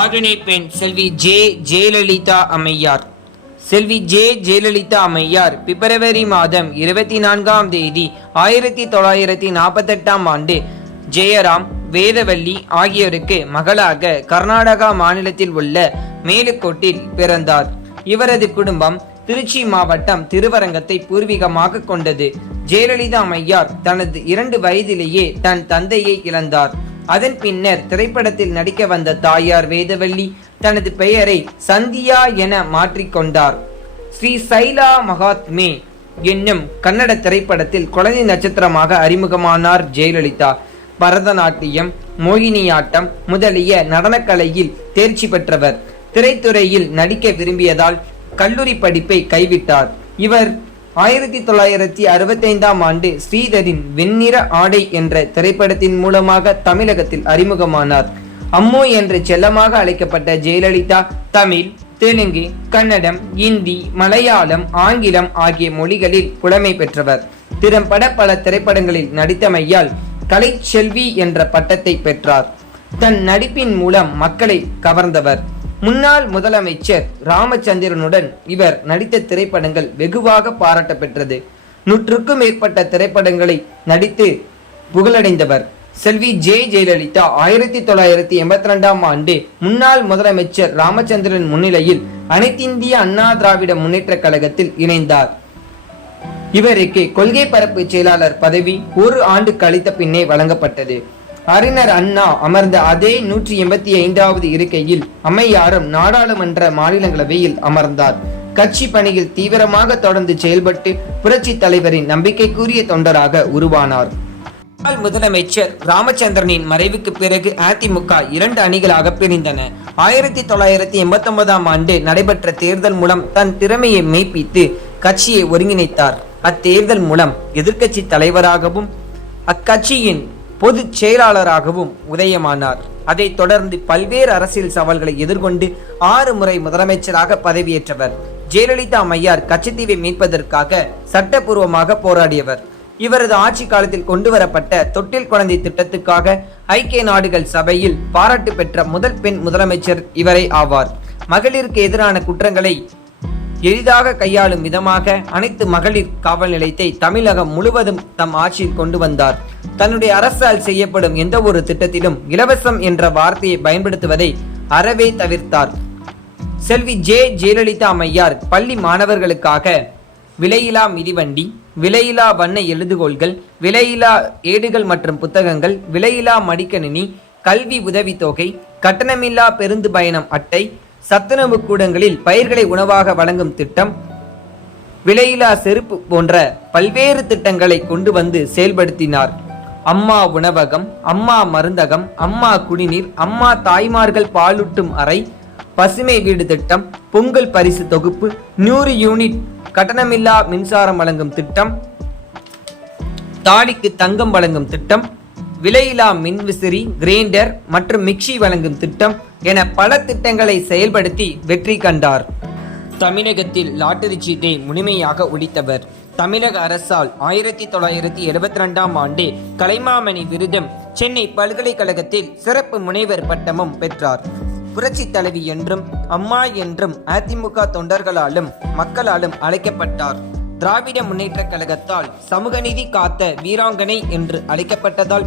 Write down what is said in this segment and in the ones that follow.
சாதனை பெண் செல்வி ஜெயலலிதா அம்மையார். செல்வி ஜெயலலிதா அம்மையார் பிப்ரவரி மாதம் 24ஆம் தேதி 1948ஆம் ஆண்டு ஜெயராம், வேதவல்லி ஆகியோருக்கு மகளாக கர்நாடகா மாநிலத்தில் உள்ள மேலுக்கோட்டில் பிறந்தார். இவரது குடும்பம் திருச்சி மாவட்டம் திருவரங்கத்தை பூர்வீகமாக கொண்டது. ஜெயலலிதா அம்மையார் தனது 2 வயதிலேயே தன் தந்தையை இழந்தார். அதன் பின்னர் திரைப்படத்தில் நடிக்க வந்த தாயார் வேதவல்லி தனது பெயரை சந்தியா என மாற்றிக்கொண்டார். ஸ்ரீ சைலா மகாத்மே என்னும் கன்னட திரைப்படத்தில் குழந்தை நட்சத்திரமாக அறிமுகமானார் ஜெயலலிதா. பரதநாட்டியம், மோகினியாட்டம் முதலிய நடனக்கலையில் தேர்ச்சி பெற்றவர். திரைத்துறையில் நடிக்க விரும்பியதால் கல்லூரி படிப்பை கைவிட்டார். இவர் 1965ஆம் ஆண்டு ஸ்ரீதரின் வெண்ணிற ஆடை என்ற திரைப்படத்தின் மூலமாக தமிழகத்தில் அறிமுகமானார். அம்மு என்று செல்லமாக அழைக்கப்பட்ட ஜெயலலிதா தமிழ், தெலுங்கு, கன்னடம், இந்தி, மலையாளம், ஆங்கிலம் ஆகிய மொழிகளில் புலமை பெற்றவர். திறம்பட பல திரைப்படங்களில் நடித்தமையால் கலைச்செல்வி என்ற பட்டத்தை பெற்றார். தன் நடிப்பின் மூலம் மக்களை கவர்ந்தவர். முன்னாள் முதலமைச்சர் ராமச்சந்திரனுடன் இவர் நடித்த திரைப்படங்கள் வெகுவாக பாராட்ட பெற்றது. 100க்கும் மேற்பட்ட திரைப்படங்களை நடித்து புகழடைந்தவர். செல்வி ஜெயலலிதா 1982ஆம் ஆண்டு முன்னாள் முதலமைச்சர் ராமச்சந்திரன் முன்னிலையில் அனைத்திந்திய அண்ணா திராவிட முன்னேற்ற கழகத்தில் இணைந்தார். இவருக்கு கொள்கை பரப்பு செயலாளர் பதவி 1 ஆண்டு கழித்த பின்னே வழங்கப்பட்டது. அறிஞர் அண்ணா அமர்ந்த அதே 185வது இருக்கையில் அம்மையாரும் நாடாளுமன்ற மாநிலங்களவையில் அமர்ந்தார். கட்சி பணியில் தீவிரமாக தொடர்ந்து செயல்பட்டு புரட்சி தலைவரின் நம்பிக்கைக்குரிய தொண்டராக உருவானார். முதலமைச்சர் ராமச்சந்திரனின் மறைவுக்கு பிறகு அதிமுக 2 அணிகளாக பிரிந்தன. 1989ஆம் ஆண்டு நடைபெற்ற தேர்தல் மூலம் தன் திறமையை மெய்ப்பித்து கட்சியை ஒருங்கிணைத்தார். அத்தேர்தல் மூலம் எதிர்க்கட்சி தலைவராகவும் அக்கட்சியின் பொதுச் செயலாளராகவும் உதயமானார். அதைத் தொடர்ந்து பல்வேறு அரசியல் சவால்களை எதிர்கொண்டு 6 முறை முதலமைச்சராக பதவியேற்றவர். ஜெயலலிதா அம்மையார் கச்சத்தீவை மீட்பதற்காக சட்டப்பூர்வமாக போராடியவர். இவரது ஆட்சி காலத்தில் கொண்டுவரப்பட்ட தொட்டில் குழந்தை திட்டத்துக்காக ஐக்கிய நாடுகள் சபையில் பாராட்டு பெற்ற முதல் பெண் முதலமைச்சர் இவரே ஆவார். மகளிருக்கு எதிரான குற்றங்களை எளிதாக கையாளும் விதமாக அனைத்து மகளிர் காவல் நிலையத்தை தமிழகம் முழுவதும் தம் ஆட்சியில் கொண்டு வந்தார். தன்னுடைய அரசால் செய்யப்படும் எந்த ஒரு திட்டத்திலும் இலவசம் என்ற வார்த்தையை பயன்படுத்துவதை அறவே தவிர்த்தார். செல்வி ஜெயலலிதா அம்மையார் பள்ளி மாணவர்களுக்காக விலையில்லா மிதிவண்டி, விலையில்லா வண்ண எழுதுகோள்கள், விலையில்லா ஏடுகள் மற்றும் புத்தகங்கள், விலையில்லா மடிக்கணினி, கல்வி உதவித்தொகை, கட்டணமில்லா பெருந்து பயணம் அட்டை, சத்துணவு கூடங்களில் பயிர்களை உணவாக வழங்கும் திட்டம், விலையில்லா செருப்பு போன்ற பல்வேறு திட்டங்களை கொண்டு வந்து செயல்படுத்தினார். அம்மா உணவகம், அம்மா மருந்தகம், அம்மா குடிநீர், அம்மா தாய்மார்கள் பாலூட்டும் அறை, பசுமை வீடு திட்டம், பொங்கல் பரிசு தொகுப்பு, 100 யூனிட் கட்டணமில்லா மின்சாரம் வழங்கும் திட்டம், தாலிக்கு தங்கம் வழங்கும் திட்டம், விலையில்லா மின்விசிறி, கிரைண்டர் மற்றும் மிக்சி வழங்கும் திட்டம் என பல திட்டங்களை செயல்படுத்தி வெற்றி கண்டார். தமிழகத்தில் லாட்டரி சீட்டை முழுமையாக ஒழித்தவர். தமிழக அரசால் 1972ஆம் ஆண்டு கலைமாமணி விருதும் சென்னை பல்கலைக்கழகத்தில் சிறப்பு முனைவர் பட்டமும் பெற்றார். புரட்சி தலைவி என்றும் அம்மா என்றும் அதிமுக தொண்டர்களாலும் மக்களாலும் அழைக்கப்பட்டார். திராவிட முன்னேற்ற கழகத்தால் சமூக நீதி காத்த வீராங்கனை என்று அழைக்கப்பட்டதால்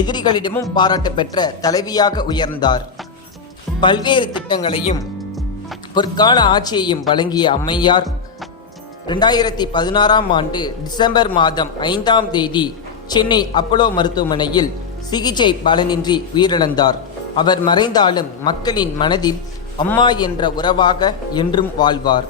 எதிரிகளிடமும் பாராட்டு பெற்ற தலைவியாக உயர்ந்தார். பல்வேறு திட்டங்களையும் பொற்கால ஆட்சியையும் வழங்கிய அம்மையார் 2016ஆம் ஆண்டு டிசம்பர் மாதம் 5ஆம் தேதி சென்னை அப்போலோ மருத்துவமனையில் சிகிச்சை பலனின்றி உயிரிழந்தார். அவர் மறைந்தாலும் மக்களின் மனதில் அம்மா என்ற உறவாக என்றும் வாழ்வார்.